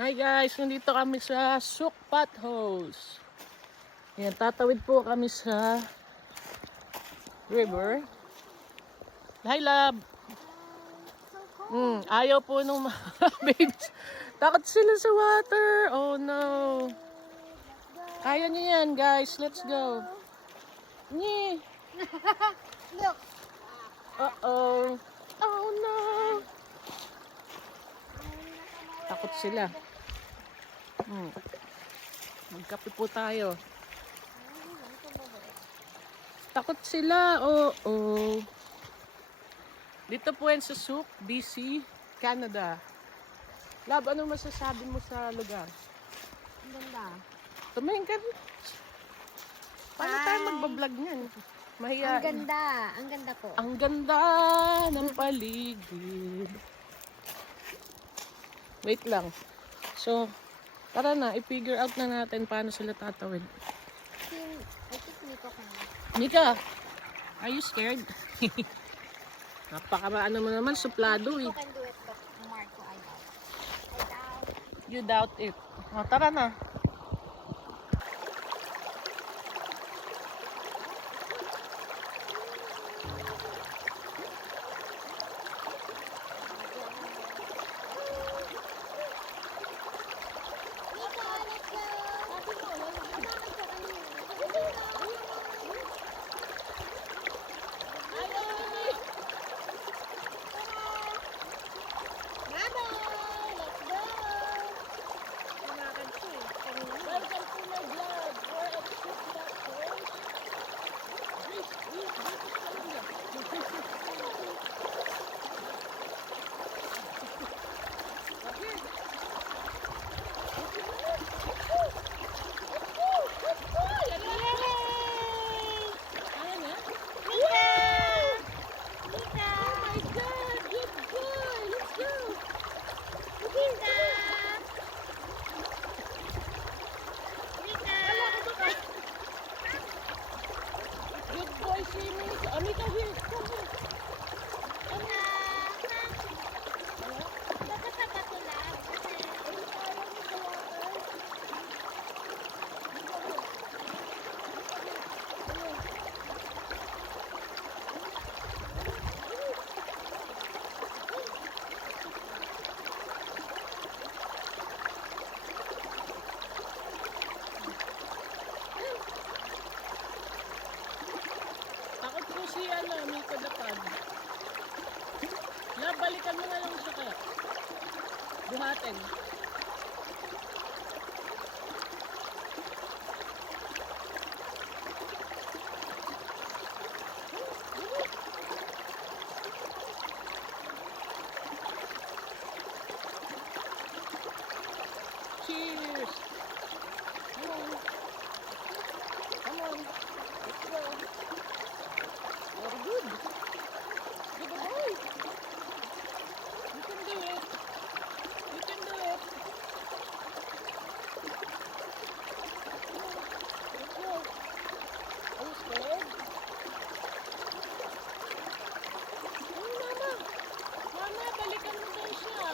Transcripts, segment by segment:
Hi guys, nandito kami sa Sukpat House. Ayan, tatawid po kami sa river. Hi love. Ayaw po nung mga babes. Takot sila sa water. Oh no. Kaya niyo yan guys, let's go. Nye. Look. Uh-oh. Oh no. Takot sila. Magkape po tayo. Takot sila. Oh. Dito po yan sa Souk, BC, Canada. Lab, anong masasabi mo sa lugar? Ang ganda. Tumingin ka. Paano tayo magbablog niyan? Mahiyain. Ang ganda. Ang ganda po. Ang ganda ng paligid. Wait lang. So, tara na, i-figure out na natin paano sila tatawid. I think Nico can. Nika, are you scared? Napaka-ano mo naman, suplado eh. Nico can do it, but Marco, I doubt. I doubt. You doubt it. O, tara na. Nico, let's go. Welcome to my vlog for a Sukpat House. Good boy, swimming. Amika, here. Come here. Takot po si Miko Dapan. Balikan mo na lang siya kaya. Buhatin. Cheers! Come on. Come on. Let's go. Very good. Good boy. You can do it. You can do it. Come on. Let's go. Are you scared? Oh, mama. Mama, balikan mo daw siya.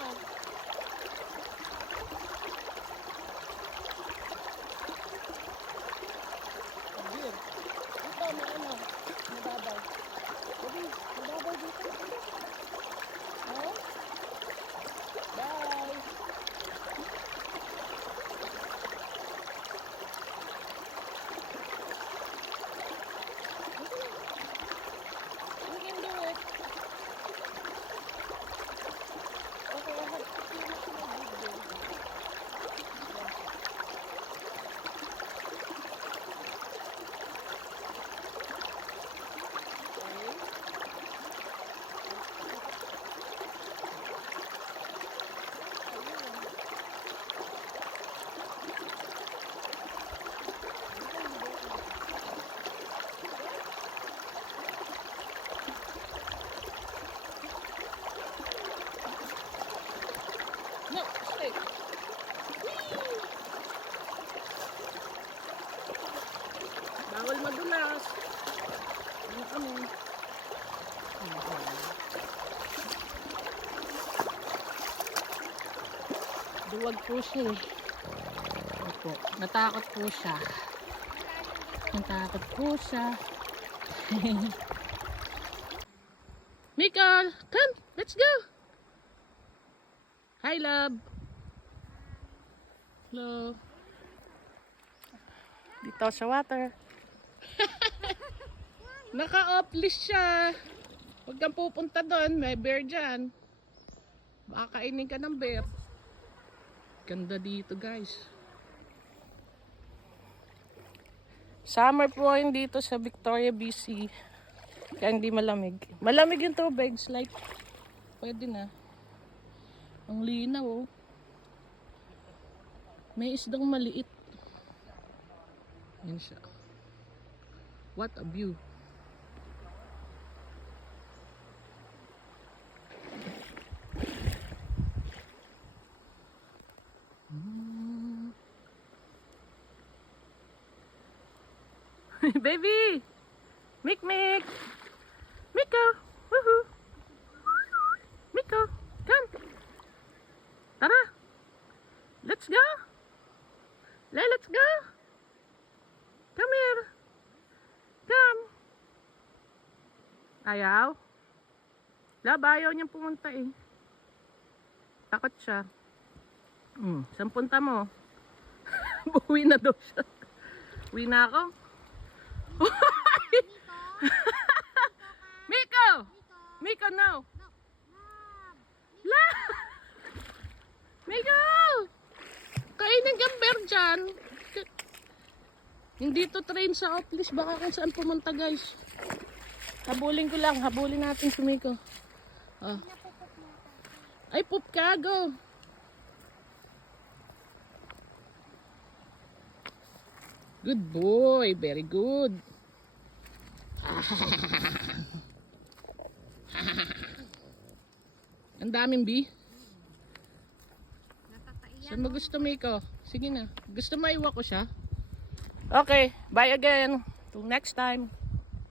Tumawag po siya eh. Opo, natakot po siya. Natakot po siya. Mikael, come, let's go. Hi, love. Hello. Dito sa water. Naka-off-leash siya. Huwag kang pupunta doon, may bear dyan. Baka kainin ka ng bear. Ganda dito, guys. Summer po yun dito sa Victoria, BC. Kaya hindi malamig. Malamig yung tubig, like pwede na. Ang linaw, oh. May isdang maliit. Yan siya. What a view. Baby! Mick! Miko! Woohoo! Miko! Come! Tara! Let's go! Let's go! Come here! Come! Ayaw? Lab, ayaw niyang pumunta eh. Takot siya. Saan punta mo? Uwi na daw siya. Uwi na ako? Miko! Miko, no! La! Miko! Kainin kang bear dyan. Hindi to train sa off-leash. Baka kung saan pumunta, guys. Habulin ko lang. Habulin natin si Miko. Oh. Ay, poop ka. Go. Good boy. Very good. Ang daming bee. Saan mo gusto, Miko? Sige na. Gusto mo iwa ko siya? Okay. Bye again. Till next time.